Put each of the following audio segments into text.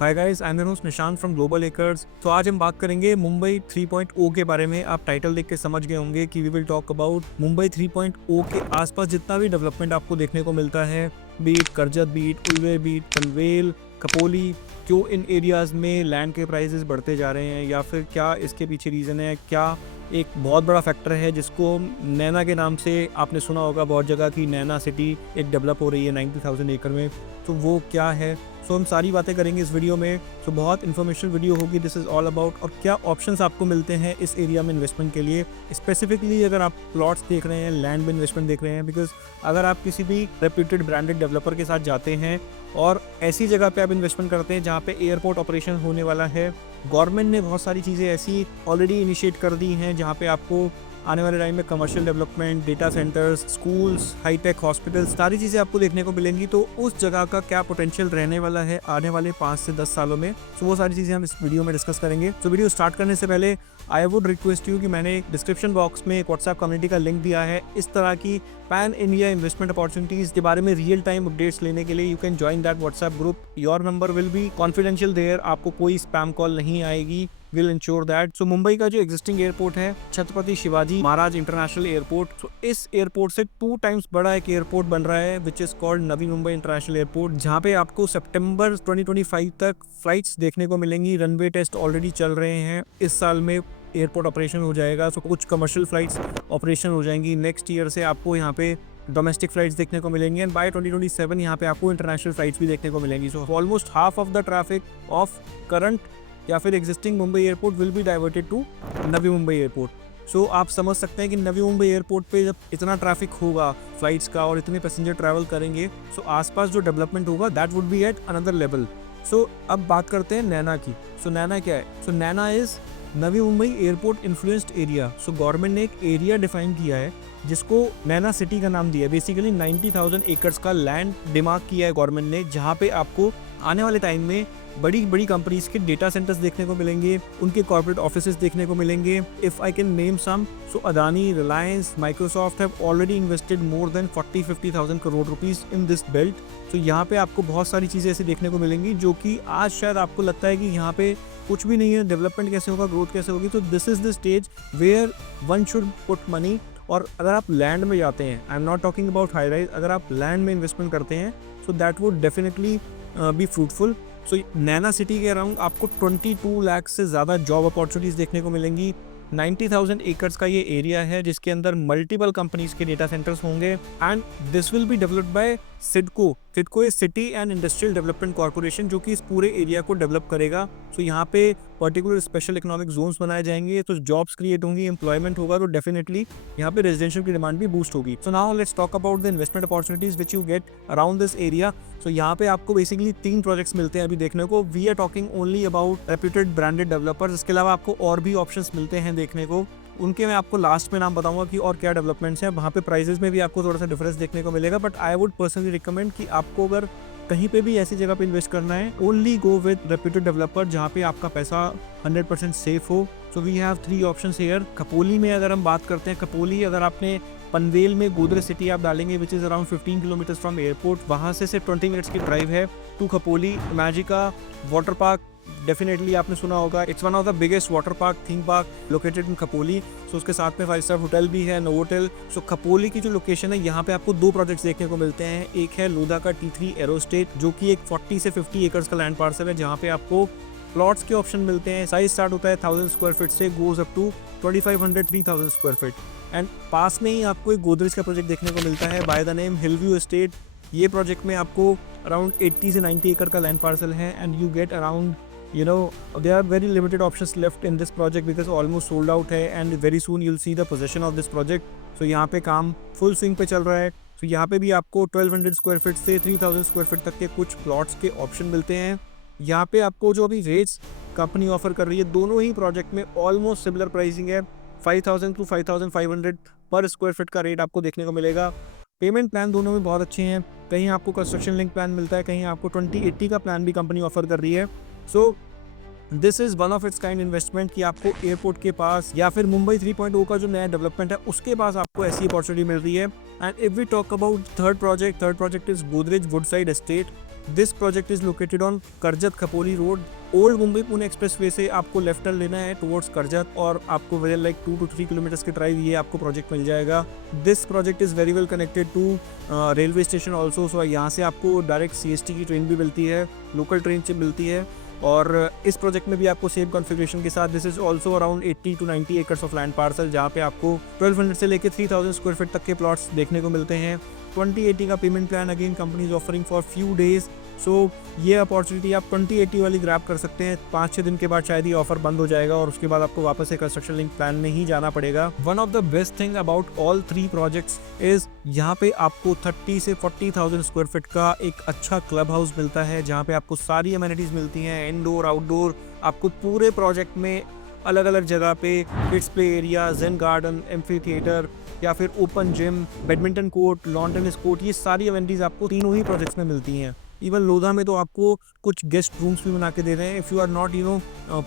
Hi guys, I am your host Nishant from global acres. तो आज हम बात करेंगे मुंबई 3.0 के बारे में। आप टाइटल देख के समझ गए होंगे कि we will talk about Mumbai 3.0 के आसपास जितना भी डेवलपमेंट आपको देखने को मिलता है, बीट करजत, बीट उल्वे, बीट पनवेल, कपोली। क्यों इन एरियाज में लैंड के प्राइसेस बढ़ते जा रहे हैं, या फिर क्या इसके पीछे रीज़न है। क्या एक बहुत बड़ा फैक्टर है जिसको नैना के नाम से आपने सुना होगा बहुत जगह की नैना सिटी एक डेवलप हो रही है 90,000 एकड़ में। तो वो क्या है, सो हम सारी बातें करेंगे इस वीडियो में। सो बहुत इन्फॉर्मेशन वीडियो होगी, दिस इज़ ऑल अबाउट और क्या ऑप्शंस आपको मिलते हैं इस एरिया में इन्वेस्टमेंट के लिए। स्पेसिफिकली अगर आप प्लॉट्स देख रहे हैं, लैंड में इन्वेस्टमेंट देख रहे हैं, बिकॉज अगर आप किसी भी रेप्यूटेड ब्रांडेड डेवलपर के साथ जाते हैं और ऐसी जगह पे आप इन्वेस्टमेंट करते हैं जहाँ पे एयरपोर्ट ऑपरेशन होने वाला है, गवर्नमेंट ने बहुत सारी चीज़ें ऐसी ऑलरेडी इनिशिएट कर दी हैं जहाँ पे आपको आने वाले टाइम में commercial development, data centres, schools, hi tech hospitals, सारी चीज़ें आपको देखने को मिलेंगी। तो उस जगह का क्या पोटेंशियल रहने वाला है आने वाले 5 से 10 सालों में, तो वो सारी चीज़ें हम इस वीडियो में डिस्कस करेंगे। तो वीडियो स्टार्ट करने से पहले आई वुड रिक्वेस्ट यू कि मैंने डिस्क्रिप्शन बॉक्स में एक व्हाट्सएप कम्युनिटी का लिंक दिया है। इस तरह की पैन इंडिया इन्वेस्टमेंट अपॉर्चुनिटीज़ के बारे में रियल टाइम अपडेट्स लेने के लिए you can join that WhatsApp group. Your number will be confidential there, आपको कोई स्पैम कॉल नहीं आएगी, will ensure that. So Mumbai का जो एग्जिस्टिंग एयरपोर्ट है छत्रपति शिवाजी महाराज इंटरनेशनल एयरपोर्ट, तो इस एयरपोर्ट से 2 टाइम्स बड़ा एक एयरपोर्ट बन रहा है which is called Navi Mumbai international airport, जहाँ पे आपको सितंबर 2025 तक फ्लाइट्स देखने को मिलेंगी। रनवे टेस्ट ऑलरेडी चल रहे हैं, इस साल में एयरपोर्ट ऑपरेशन हो जाएगा। सो कुछ कमर्शियल फ्लाइट्स ऑपरेशन हो जाएंगी। नेक्स्ट ईयर से आपको यहाँ पे डोमेस्टिक फ्लाइट्स देखने को मिलेंगी एंड बाय 2027 यहाँ पे आपको इंटरनेशनल फ्लाइट्स भी देखने को मिलेंगी। So almost half of the traffic of current या फिर existing Mumbai airport will be diverted to Navi Mumbai airport. So आप समझ सकते हैं कि नवी मुंबई एयरपोर्ट पे जब इतना ट्रैफिक होगा फ्लाइट्स का और इतने पैसेंजर ट्रैवल करेंगे, सो आसपास जो डेवलपमेंट होगा that would be at another level. So अब बात करते हैं नैना की। सो नैना क्या है? So Naina is Navi Mumbai airport influenced area. So government ने एक एरिया डिफाइन किया है जिसको नैना सिटी का नाम दिया है। बेसिकली 90,000 एकर्स का लैंड डिमार्क किया है गवर्नमेंट ने, जहाँ पे आपको आने वाले टाइम में बड़ी बड़ी कंपनीज के डेटा सेंटर्स देखने को मिलेंगे, उनके कॉर्पोरेट ऑफिसेज देखने को मिलेंगे। If I can name some, so Adani, Reliance, Microsoft have already invested more than 40-50,000 crore rupees in this belt. तो यहाँ पे आपको बहुत सारी चीज़ें ऐसी देखने को मिलेंगी जो कि आज शायद आपको लगता है कि यहाँ पे कुछ भी नहीं है, डेवलपमेंट कैसे होगा, ग्रोथ कैसे होगी। तो this is the stage where one should put money. और अगर आप लैंड में जाते हैं, I am not talking about high rise, अगर आप लैंड में इन्वेस्टमेंट करते हैं so that would definitely be fruitful. So Naina city के अराउंड आपको 22 लाख से ज़्यादा जॉब अपॉर्चुनिटीज़ देखने को मिलेंगी। 90,000 एकर्स का ये एरिया है जिसके अंदर मल्टीपल कंपनीज के डेटा सेंटर्स होंगे and this will be developed by CIDCO. CIDCO is city and industrial development corporation, जो कि इस पूरे एरिया को डेवलप करेगा। सो यहाँ पे पर्टिकुलर स्पेशल इकोनॉमिक जोन्स बनाए जाएंगे, तो जॉब्स क्रिएट होंगी, एम्प्लॉयमेंट होगा, तो डेफिनेटली यहाँ पे रेजिडेंशियल की डिमांड भी बूस्ट होगी। So now let's talk about the investment opportunities which you get around this area. So यहाँ पे आपको बेसिकली 3 प्रोजेक्ट्स मिलते हैं अभी देखने को। We are talking only about reputed branded developers. इसके अलावा आपको और भी ऑप्शंस मिलते हैं देखने को, उनके मैं आपको लास्ट में नाम बताऊंगा कि और क्या डेवलपमेंट्स हैं। वहाँ पे प्राइजेस में भी आपको थोड़ा सा डिफरेंस देखने को मिलेगा, but I would personally recommend कि आपको अगर कहीं पे भी ऐसी जगह पे इन्वेस्ट करना है, only go with reputed developer जहाँ पे आपका पैसा 100% सेफ हो। So we have 3 options here. Khopoli में अगर हम बात करते हैं, कपोली अगर आपने पनवेल में गोदरेज सिटी आप डालेंगे which is around 15 kilometres from airport, वहाँ से सिर्फ 20 मिनट्स की ड्राइव है to Khopoli. Imagica water park definitely आपने सुना होगा, it's one of the biggest water park theme park located in Khopoli. So उसके साथ में 5 स्टार होटल भी है, नोवोटेल। सो कपोली की जो लोकेशन है, यहाँ पे आपको 2 प्रोजेक्ट्स देखने को मिलते हैं। एक है लोधा का T3 एरोस्टेट, जो कि एक 40 से 50 एकर्स का लैंड पार्सल है, जहाँ पे आपको प्लॉट्स के ऑप्शन मिलते हैं। साइज स्टार्ट होता है 1000 स्क्वायर फीट से, goes up to 2500-3000 square feet. And पास में ही आपको एक गोदरेज का प्रोजेक्ट देखने को मिलता है by the name Hillview estate. ये प्रोजेक्ट में आपको अराउंड 80 से 90 एकड़ का लैंड पार्सल है and you get around there are very limited options left in this project because almost sold out है and very soon you'll see the possession of this project. So यहाँ पे काम full swing पे चल रहा है। So यहाँ पे भी आपको 1200 स्क्वायर फीट से 3000 स्क्वायर फीट तक के कुछ प्लॉट्स के ऑप्शन मिलते हैं। यहाँ पे आपको जो अभी रेट्स कंपनी ऑफर कर रही है, दोनों ही प्रोजेक्ट में ऑलमोस्ट सिमिलर प्राइसिंग है। 5000 to 5500 पर स्क्वायर फीट का रेट आपको देखने को मिलेगा। पेमेंट प्लान दोनों में बहुत अच्छे हैं, कहीं आपको कंस्ट्रक्शन लिंक प्लान मिलता है, कहीं आपको 2080 का प्लान भी कंपनी ऑफर कर रही है। So this is one of its kind investment कि आपको एयरपोर्ट के पास या फिर मुंबई 3.0 का जो नया डेवलपमेंट है उसके पास आपको ऐसी अपॉर्चुनिटी मिल रही है। And if we talk about third project is Godrej Woodside Estate. This project is located on Karjat Khopoli road. Old Mumbai Pune expressway से आपको लेफ्ट टर्न लेना है टुवर्ड्स करजत और आपको वेल लाइक 2 to 3 किलोमीटर्स की ड्राइव ये आपको प्रोजेक्ट मिल जाएगा। This project is very well connected to railway station also. So यहाँ से आपको डायरेक्ट CST की ट्रेन भी मिलती है, लोकल ट्रेन से मिलती है। और इस प्रोजेक्ट में भी आपको सेम कॉन्फ़िगरेशन के साथ this is also around 80 to 90 acres of land parcel, जहाँ पे आपको 1200 से लेकर 3000 स्क्वायर फीट तक के प्लॉट्स देखने को मिलते हैं। 2080 का payment plan again company is offering for few days. So ये अपॉर्चुनिटी आप 2080 वाली ग्रैब कर सकते हैं। 5-6 दिन के बाद शायद ये ऑफर बंद हो जाएगा और उसके बाद आपको वापस से कंस्ट्रक्शन लिंक प्लान में ही जाना पड़ेगा। One of the best thing about all 3 projects is यहाँ पे आपको 30 से 40,000 स्क्वायर फीट का एक अच्छा क्लब हाउस मिलता है, जहाँ पे आपको सारी अमेनिटीज मिलती हैं, इंडोर आउटडोर। आपको पूरे प्रोजेक्ट में अलग अलग जगह पे किड्स प्ले एरिया, जेन गार्डन, एम्फी थिएटर या फिर open gym, badminton court, lawn tennis court, ये सारी अमेनिटीज आपको तीनों ही प्रोजेक्ट्स में मिलती हैं। इवन लोधा में तो आपको कुछ गेस्ट रूम्स भी बना के दे रहे हैं। If you are not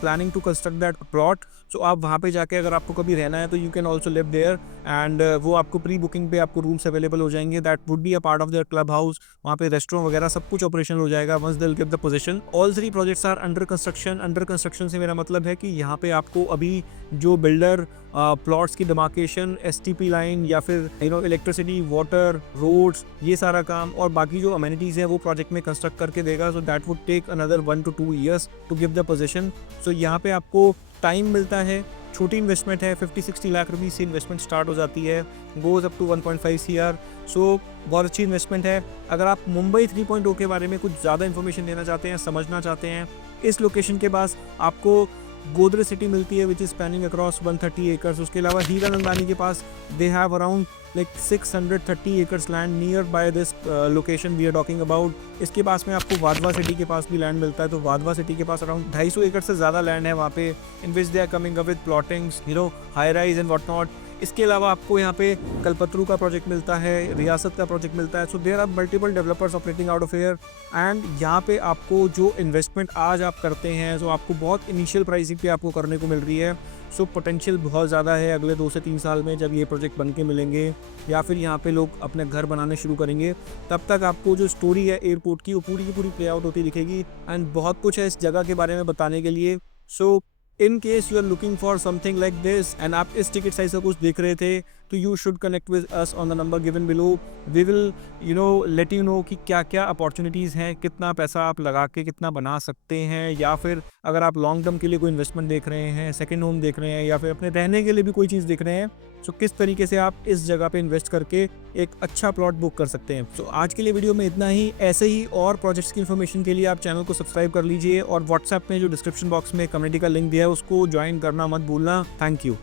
planning to construct that plot, so आप वहाँ पे जाके अगर आपको कभी रहना है तो you can also live there and वो आपको प्री बुकिंग पे आपको रूम्स अवेलेबल हो जाएंगे। That would be a part of their clubhouse. वहाँ पे रेस्टोरेंट वगैरह सब कुछ ऑपरेशनल हो जाएगा once they will give the position. All 3 projects are under construction. Under construction से मेरा मतलब है कि यहाँ पे आपको अभी जो बिल्डर प्लॉट्स की डिमार्केशन, STP लाइन या फिर इलेक्ट्रिसिटी, वाटर, रोड्स, ये सारा काम और बाकी जो अमेनिटीज़ हैं वो प्रोजेक्ट में कंस्ट्रक्ट करके देगा। So that would take another 1 to 2 years to give the position. So यहाँ पे आपको टाइम मिलता है, छोटी इन्वेस्टमेंट है, 50-60 लाख रुपये से इन्वेस्टमेंट स्टार्ट हो जाती है, गोज अप टू 1.5 CR। सो बहुत अच्छी इन्वेस्टमेंट है। अगर आप मुंबई 3.0 के बारे में कुछ ज़्यादा इन्फॉर्मेशन लेना चाहते हैं, समझना चाहते हैं, इस लोकेशन के पास आपको गोदरेज सिटी मिलती है which is spanning across 130 acres. उसके अलावा हीरा नंदानी के पास they have around like 630 acres land nearby this location we are talking about. इसके पास में आपको वाधवा सिटी के पास भी लैंड मिलता है, तो वाधवा सिटी के पास अराउंड 250 एकड़ से ज़्यादा लैंड है वहाँ पे, in which they are coming up with plottings, high rise and what not. इसके अलावा आपको यहाँ पे कलपतरू का प्रोजेक्ट मिलता है, रियासत का प्रोजेक्ट मिलता है। So there are multiple developers operating out of air and यहाँ पे आपको जो इन्वेस्टमेंट आज आप करते हैं जो आपको बहुत इनिशियल प्राइसिंग पे आपको करने को मिल रही है। सो पोटेंशियल बहुत ज़्यादा है अगले 2 से 3 साल में जब ये प्रोजेक्ट बन के मिलेंगे या फिर यहाँ पे लोग अपने घर बनाने शुरू करेंगे, तब तक आपको जो स्टोरी है एयरपोर्ट की वो पूरी की पूरी प्ले आउट होती दिखेगी। एंड बहुत कुछ है इस जगह के बारे में बताने के लिए। So in case you are looking for something like this and आप इस टिकट साइज का कुछ देख रहे थे, तो you should connect with us on the number given below. We will let you know कि क्या क्या अपॉर्चुनिटीज़ हैं, कितना पैसा आप लगा के कितना बना सकते हैं, या फिर अगर आप लॉन्ग टर्म के लिए कोई इन्वेस्टमेंट देख रहे हैं, सेकंड होम देख रहे हैं या फिर अपने रहने के लिए भी कोई चीज़ देख रहे हैं, सो किस तरीके से आप इस जगह पे इन्वेस्ट करके एक अच्छा प्लॉट बुक कर सकते हैं। सो आज के लिए वीडियो में इतना ही। ऐसे ही और प्रोजेक्ट्स की इन्फॉर्मेशन के लिए आप चैनल को सब्सक्राइब कर लीजिए और व्हाट्सएप में जो डिस्क्रिप्शन बॉक्स में कम्युनिटी का लिंक दिया है उसको ज्वाइन करना मत भूलना। Thank you.